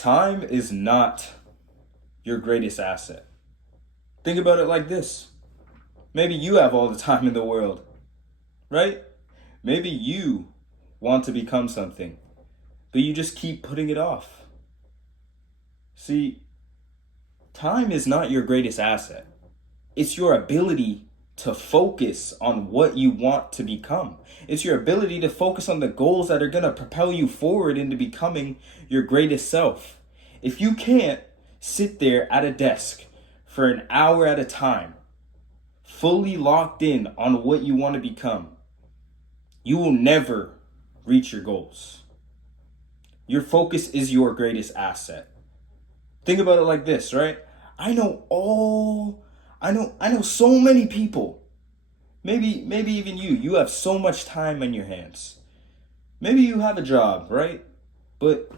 Time is not your greatest asset. Think about it like this. Maybe you have all the time in the world, right? Maybe you want to become something, but you just keep putting it off. See, time is not your greatest asset. It's your ability to focus on what you want to become. It's your ability to focus on the goals that are going to propel you forward into becoming your greatest self. If you can't sit there at a desk for an hour at a time, fully locked in on what you want to become, you will never reach your goals. Your focus is your greatest asset. Think about it like this, right? I know so many people. Maybe even you have so much time on your hands. Maybe you have a job, right? But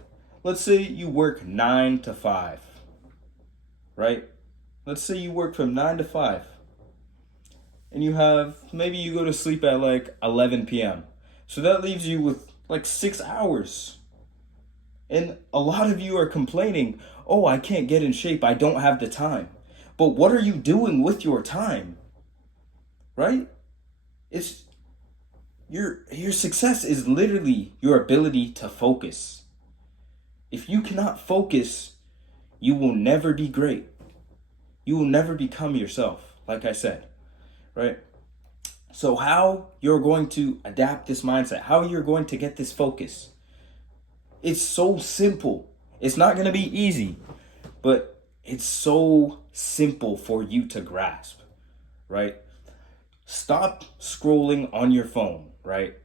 let's say you work 9 to 5, right? Let's say you work from 9 to 5. And maybe you go to sleep at like 11 p.m. So that leaves you with like 6 hours. And a lot of you are complaining, oh, I can't get in shape, I don't have the time. But what are you doing with your time? Right? It's your success is literally your ability to focus. If you cannot focus, you will never be great. You will never become yourself, like I said, right? So how you're going to adapt this mindset, how you're going to get this focus, it's so simple. It's not going to be easy, but it's so simple for you to grasp, right? Stop scrolling on your phone, right?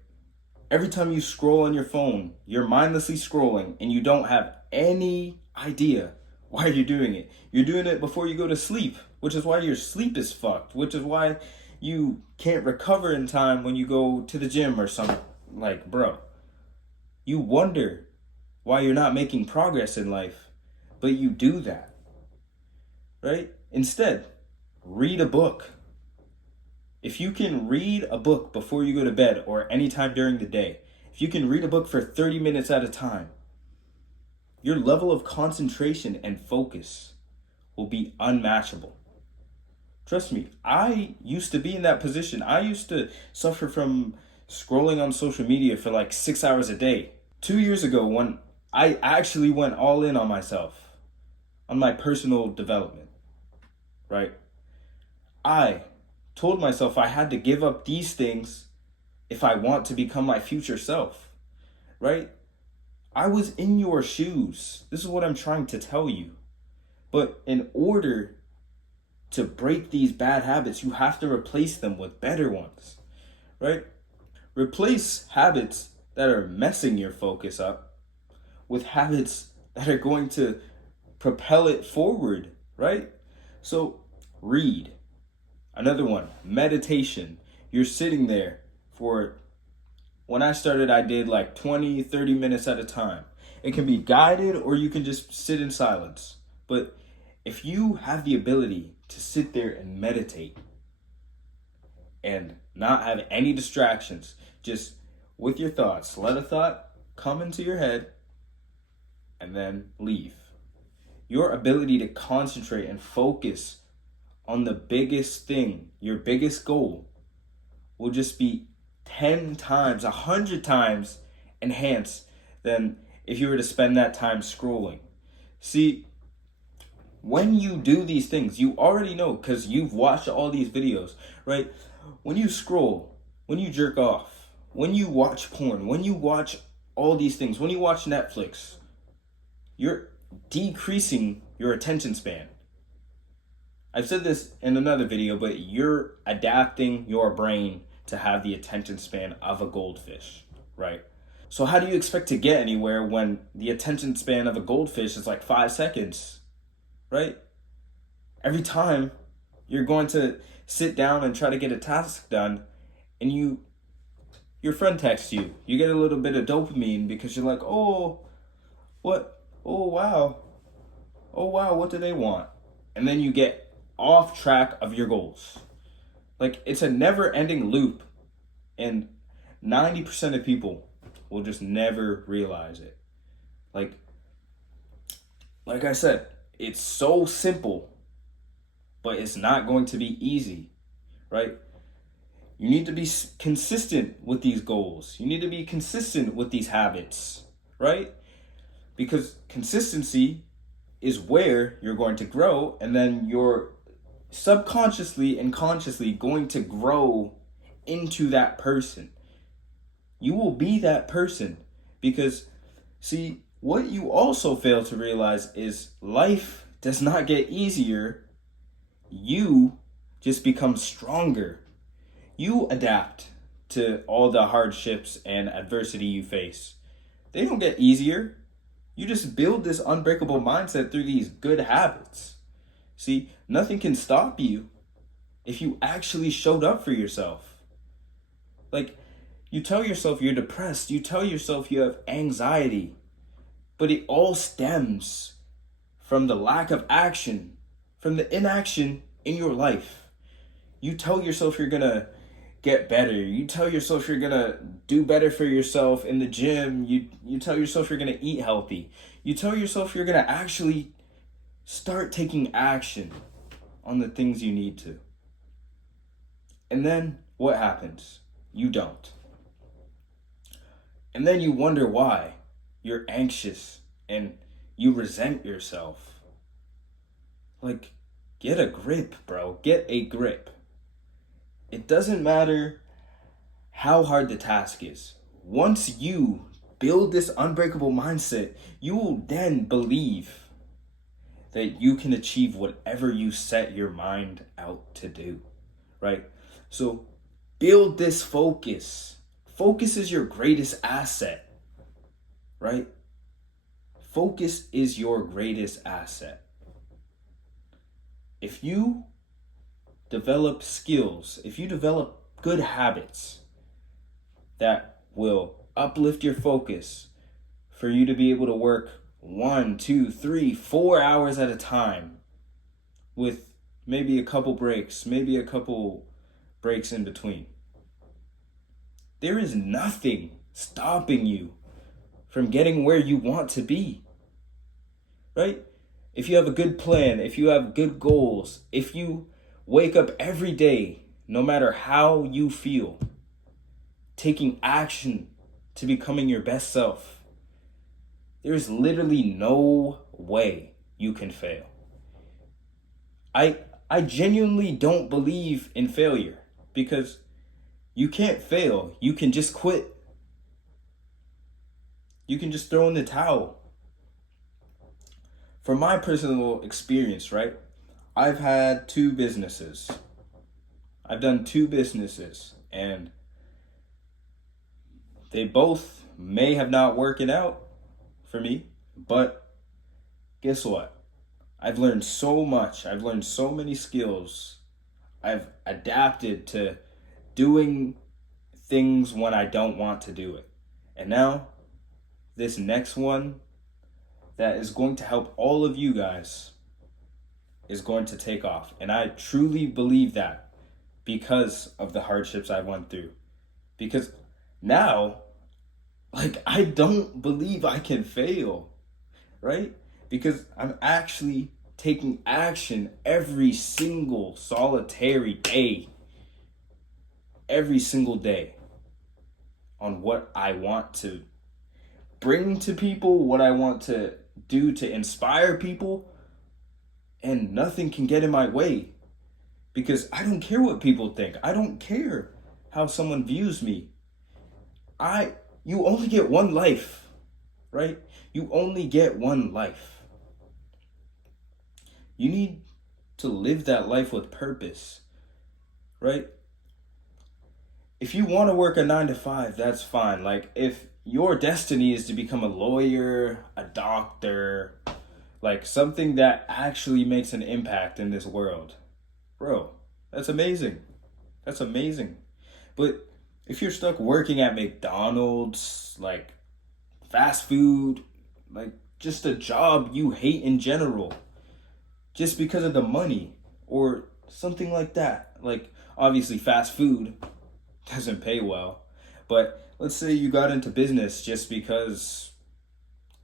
Every time you scroll on your phone, you're mindlessly scrolling and you don't have any idea why you're doing it. You're doing it before you go to sleep, which is why your sleep is fucked, which is why you can't recover in time when you go to the gym or something. Like, bro, you wonder why you're not making progress in life, but you do that, right? Instead, read a book. If you can read a book before you go to bed or anytime during the day, if you can read a book for 30 minutes at a time, your level of concentration and focus will be unmatchable. Trust me, I used to be in that position. I used to suffer from scrolling on social media for like 6 hours a day. 2 years ago, when I actually went all in on myself, on my personal development, right? I told myself I had to give up these things if I want to become my future self, right? I was in your shoes. This is what I'm trying to tell you. But in order to break these bad habits, you have to replace them with better ones, right? Replace habits that are messing your focus up with habits that are going to propel it forward, right? So read. Another one, meditation. You're sitting there when I started, I did like 20, 30 minutes at a time. It can be guided or you can just sit in silence. But if you have the ability to sit there and meditate and not have any distractions, just with your thoughts, let a thought come into your head and then leave. Your ability to concentrate and focus on the biggest thing, your biggest goal, will just be 10 times, 100 times enhanced than if you were to spend that time scrolling. See, when you do these things, you already know because you've watched all these videos, right? When you scroll, when you jerk off, when you watch porn, when you watch all these things, when you watch Netflix, you're decreasing your attention span. I've said this in another video, but you're adapting your brain to have the attention span of a goldfish, right? So how do you expect to get anywhere when the attention span of a goldfish is like 5 seconds, right? Every time you're going to sit down and try to get a task done and your friend texts you, you get a little bit of dopamine because you're like, oh, what? Oh, wow, what do they want? And then you get off track of your goals. Like, it's a never-ending loop, and 90% of people will just never realize it. Like, like I said, it's so simple, but it's not going to be easy, right? You need to be consistent with these goals. You need to be consistent with these habits, right? Because consistency is where you're going to grow, and then you're subconsciously and consciously going to grow into that person. You will be that person because, see, what you also fail to realize is life does not get easier. You just become stronger. You adapt to all the hardships and adversity you face. They don't get easier. You just build this unbreakable mindset through these good habits. See, nothing can stop you if you actually showed up for yourself. Like, you tell yourself you're depressed, you tell yourself you have anxiety, but it all stems from the lack of action, from the inaction in your life. You tell yourself you're gonna get better. You tell yourself you're gonna do better for yourself in the gym. You tell yourself you're gonna eat healthy. You tell yourself you're gonna actually start taking action on the things you need to. And then what happens? You don't. And then you wonder why. You're anxious and you resent yourself. Like, get a grip, bro. Get a grip. It doesn't matter how hard the task is. Once you build this unbreakable mindset, you will then believe that you can achieve whatever you set your mind out to do, right? So build this focus. Focus is your greatest asset, right? Focus is your greatest asset. If you develop skills, if you develop good habits that will uplift your focus for you to be able to work 1, 2, 3, 4 hours at a time with maybe a couple breaks in between. There is nothing stopping you from getting where you want to be, right? If you have a good plan, if you have good goals, if you wake up every day, no matter how you feel, taking action to becoming your best self, there's literally no way you can fail. I genuinely don't believe in failure because you can't fail. You can just quit. You can just throw in the towel. From my personal experience, right? I've had 2 businesses. I've done 2 businesses and they both may have not worked out for me, but guess what? I've learned so much. I've learned so many skills. I've adapted to doing things when I don't want to do it. And now, this next one that is going to help all of you guys is going to take off. And I truly believe that because of the hardships I went through. Because now, like, I don't believe I can fail, right? Because I'm actually taking action every single solitary day, every single day on what I want to bring to people, what I want to do to inspire people, and nothing can get in my way because I don't care what people think. I don't care how someone views me. You only get one life, right? You only get one life. You need to live that life with purpose, right? If you want to work a 9 to 5, that's fine. Like, if your destiny is to become a lawyer, a doctor, like something that actually makes an impact in this world, bro, that's amazing. That's amazing. But if you're stuck working at McDonald's, like fast food, like just a job you hate in general, just because of the money or something like that. Like, obviously fast food doesn't pay well, but let's say you got into business just because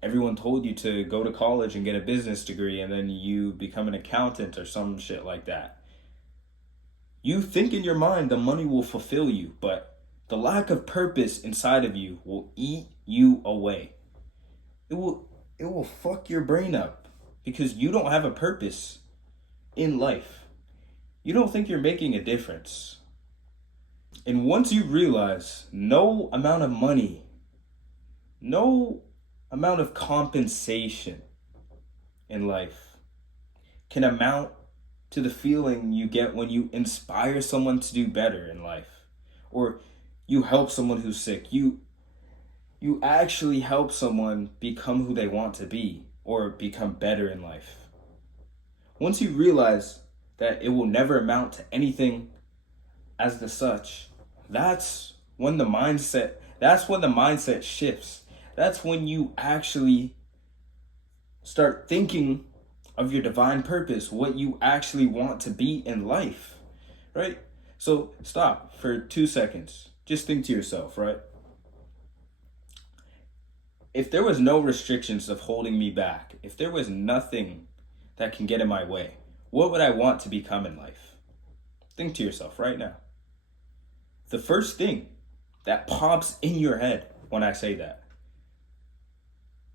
everyone told you to go to college and get a business degree and then you become an accountant or some shit like that. You think in your mind the money will fulfill you, but the lack of purpose inside of you will eat you away. It will fuck your brain up because you don't have a purpose in life. You don't think you're making a difference. And once you realize no amount of money, no amount of compensation in life can amount to the feeling you get when you inspire someone to do better in life, or you help someone who's sick. You actually help someone become who they want to be or become better in life. Once you realize that it will never amount to anything as the such, that's when the mindset shifts. That's when you actually start thinking of your divine purpose, what you actually want to be in life, right? So stop for 2 seconds. Just think to yourself, right? If there was no restrictions of holding me back, if there was nothing that can get in my way, what would I want to become in life? Think to yourself right now. The first thing that pops in your head when I say that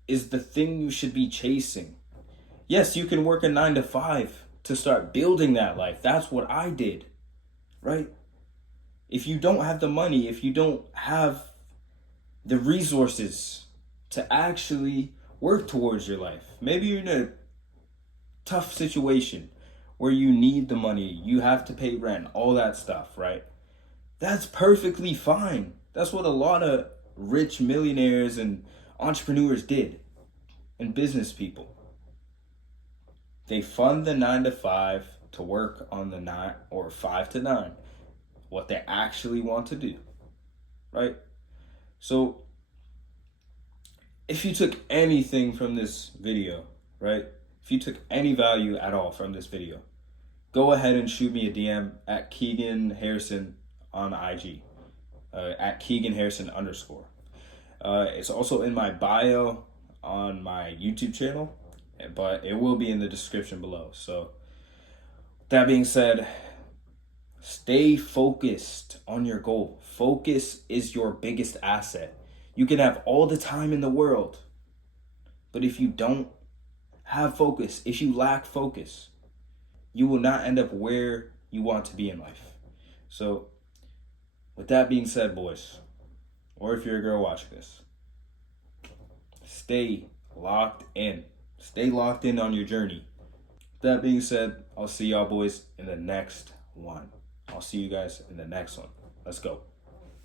is the thing you should be chasing. Yes, you can work a 9 to 5 to start building that life. That's what I did, right? If you don't have the money, if you don't have the resources to actually work towards your life, maybe you're in a tough situation where you need the money, you have to pay rent, all that stuff, right? That's perfectly fine. That's what a lot of rich millionaires and entrepreneurs did, and business people. They fund the 9 to 5 to work on the 9 or 5 to 9, what they actually want to do, right? So if you took anything from this video, right? If you took any value at all from this video, go ahead and shoot me a DM at Keegan Harrison on IG, at Keegan Harrison _. It's also in my bio on my YouTube channel, but it will be in the description below. So that being said, stay focused on your goal. Focus is your biggest asset. You can have all the time in the world, but if you don't have focus, if you lack focus, you will not end up where you want to be in life. So with that being said, boys, or if you're a girl watching this, stay locked in. Stay locked in on your journey. That being said, I'll see y'all boys in the next one. I'll see you guys in the next one. Let's go.